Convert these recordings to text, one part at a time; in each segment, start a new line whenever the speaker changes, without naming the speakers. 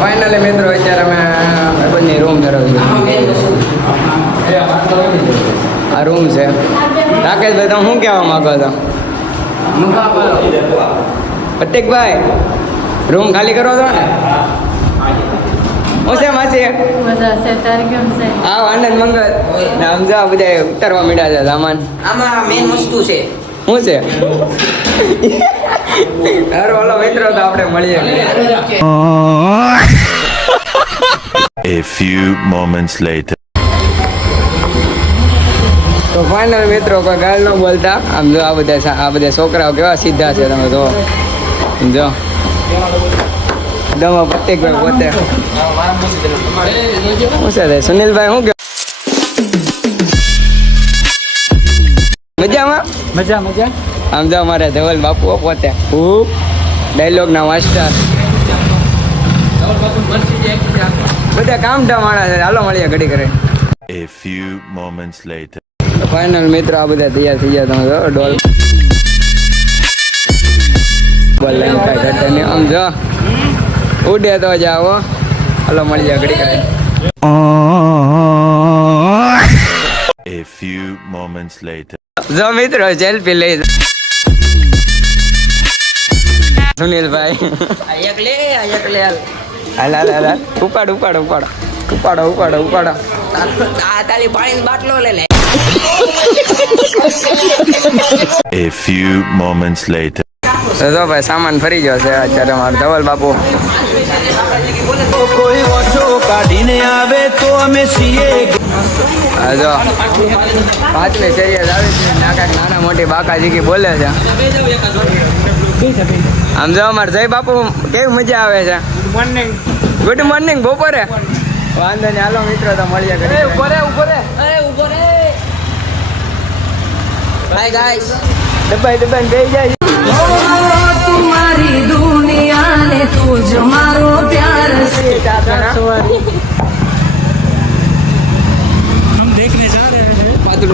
Finally મિત્રો અત્યારે અમે ભાઈબંધની રૂમ ધરાવી આ રૂમ છે. રાકેશભાઈ તમે શું કહેવા માંગો છો? પ્રતિકભાઈ રૂમ ખાલી કરો છો ને? હું છે માસી? આ આનંદ મંગળ. ને સમજા બધા ઉતારવા મીડા છે સામાન.
આમાં મેન વસ્તુ છે.
શું છે અરે ઓલો મિત્રો તો આપણે મળીએ
A few moments later.
તો ફાઇનલ મિત્રો કોઈ ગાલ ન બોલતા આમ જો આ બધા સા- આ બધા છોકરાઓ કેવા સીધા છે તમે જો જો દમો પ્રત્યેકભાઈ પોતે શું છે તે? સુનિલભાઈ શું
મજા મજા?
આમ જો અમારે ધવલ બાપુ પોતે. ખૂબ. ડાયલોગના માસ્ટર બધા કામ માણા છે. હાલો મળીએ ઘડી કરે
A few moments later.
Final મિત્રો આ બધા તૈયાર થઈ ગયા તમે ડોલ. બોલ લઈને કાઈ ઘટે ને આમ જો. ઉડે તો જાવો હાલો મળીએ ઘડી કરે
A few moments later.
જો મિત્રો સેલ્ફી લઈ સુનિલભાઈ
આ એક લે આ એક લે હાલ.
હાલ હાલ. ઉપાડ ઉપાડ ઉપાડ ઉપાડો ઉપાડો ઉપાડો
આ તાલી પાણીની બાટલો લે લે
A few moments later.
તો જો ભાઈ સામાન ફરી ગયો છે અત્યારે મારો ધવલ બાપુ
કોઈ ઓછો કાઢીને આવે તો અમે છીએ
જો પાંચમી સિરિયસ આવી છે. નાકા નાના મોટી બાકાજી કે બોલે છે. આમ જો અમારે જય બાપુ કેવી મજા આવે છે? ગુડ મોર્નિંગ બપોરે. વાંધો નહીં હાલો મિત્રો તો મળીએ
અરે ઊભો રે હાય ગાઈસ
દબાઈ દબાઈ બેસી જાય
हैं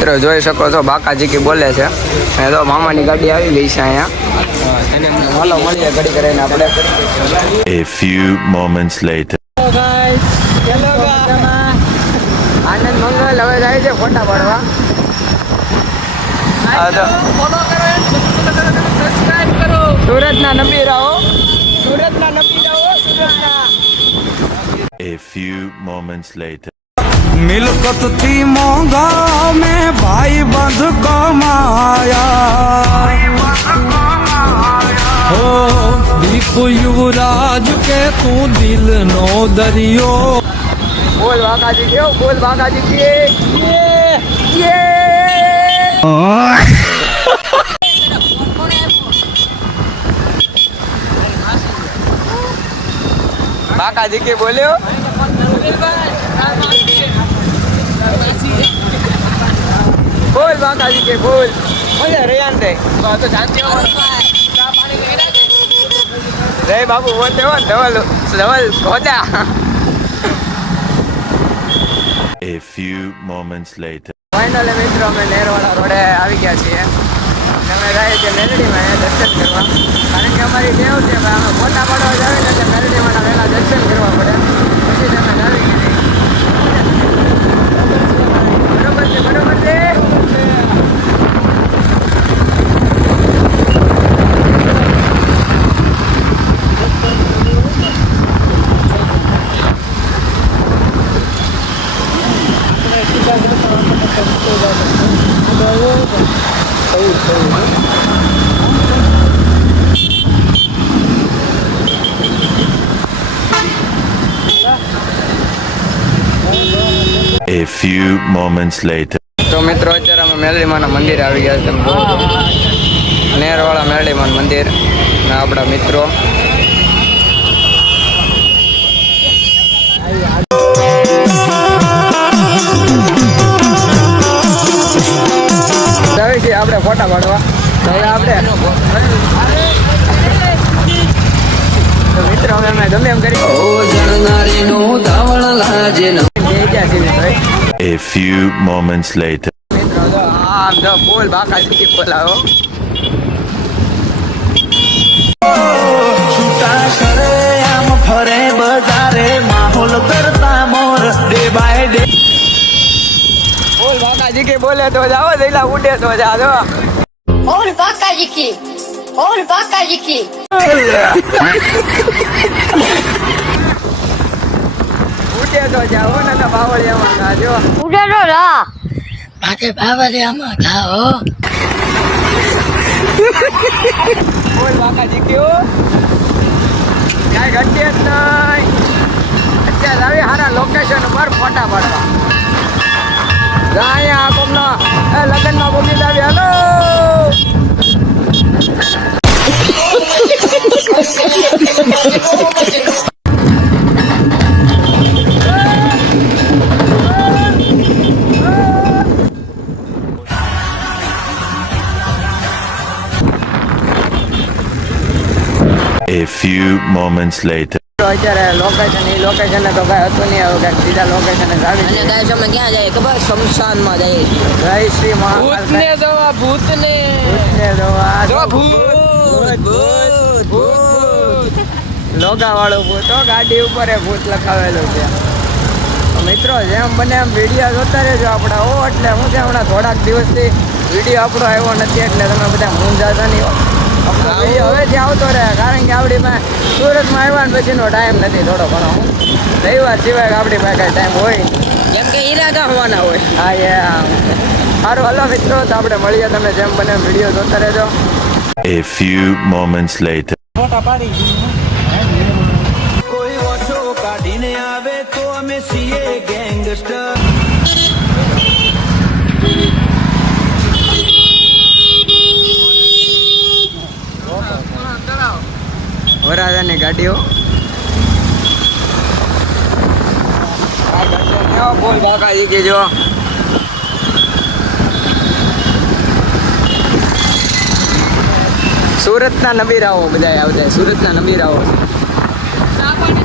મિત્રો જોઈ શકો છો બાકાજી કે બોલે છે. અને તો મામાની ગાડી આવી ગઈ છે અહીંયા. એને હાલો મળીએ ઘડી કરીને આપણે.
A few moments later.
આનંદ મંગલ હવે જાય છે ફોટા પાડવા. હા તો. સુરતના નબી રહો સુરતના નબી રહો સુરતના.
A few moments later.
મિલકતથી મોંઘા મેં ભાઈ બંધ કમાયા હો દીપ યુવરાજ કે તું દિલ નો દરિયો
બોલ બાકાજી કેવો બોલ બાકાજી કે યે યે બાકાજી કે બોલ્યો બોલ બાકાજી કે બોલ. મજા રેયાન દે તો. શાંતિ રે બાબુ બોલ દેવલ ધવલ ધવલ ગોડા
A few moments later.
Final મિત્રો અમે નેરવાડા રોડે આવી ગયા છીએ. અમે જાય છે મેલડીમાં દર્શન કરવા. કારણ કે અમારી દેવ છે ભાઈ અમે ફોટા પાડવા જ આવીને એટલે મેલડીમાં વહેલા દર્શન કરવા પડે પછી તમે આવી ગયા બરોબર છે બરોબર છે
A few moments later.
તો મિત્રો અત્યારે અમે મેરડીમાના મંદિર આવી ગયા છે તમે. નેરવાળા મેરડીમાન મંદિર ને આપણા મિત્રો
few moments later.
આમ જો ફૂલ બાકા ચીકી બોલાવો
છૂટા કરે આમ ફરે બજારે માહોલ કરતા મોર ડે બાય ડે
બોલ બાકા કે બોલે તો જાઓ જઈલા ઉડે તો જા જો
Olha vaca de aqui. Olha
તો જાઓ ને તો બાવળિયામાં જાજો
ઉડે lah. રા. bawa dia mah tahu.
ફૂલ બાકા ચીકી હો કાંઈ ઘટે જ નહીં. અત્યારે આવી સારા લોકેશન ઉપર ફોટા પાડવા. જા અહીંયા આ કોમનો. એ લગ્નમાં બોલી હાલો.
A moments later.
અત્યારે લોકેશન એ લોકેશન તો કાંઈ હતું નહીં હવે કાંઈક બીજા લોકેશન જ આવી
અને ગાઈસ અમે ક્યાં જઈએ? ખબર? શમશાનમાં જઈએ
જય શ્રી મહાકાલ.
ભૂતને જોવા ભૂતને.
ભૂતને જોવા.
જો ભૂત
ભૂત ભૂત
લોગા વાળું ભૂત. ગાડી ઉપર એ ભૂત લખાવેલું છે. મિત્રો જેમ બને એમ વીડિયો જોતા રહેજો આપણા. ઓ એટલે હું છે હમણાં થોડાક દિવસથી વીડિયો આપણો આવ્યો નથી એટલે તમે બધા મૂંઝાતા નહીં હો. આપણો વીડિયો હવેથી આવતો રહે કારણ કે આપણી પાસે સુરતમાં આવ્યા ને પછીનો ટાઈમ નથી થોડો ઘણો. રવિવાર સિવાય આપણી પાસે કાંઈ ટાઈમ હોય.
કેમ કે ઈરાદા હોવાના હોય.
હા એ સારું હલો મિત્રો તો આપણે મળીએ તમે જેમ બને વીડિયો જોતા રહેજો.
A few moments later.
કોઈ ઓછો કાઢીને આવે તો અમે સીએ ગેંગસ્ટર
વરાજાની ગાડીઓ. બોલ બાકાજી કે જો સુરતના નબીરાઓ. બધા આવતા સુરતના નબીરાઓ મિત્રો આપણે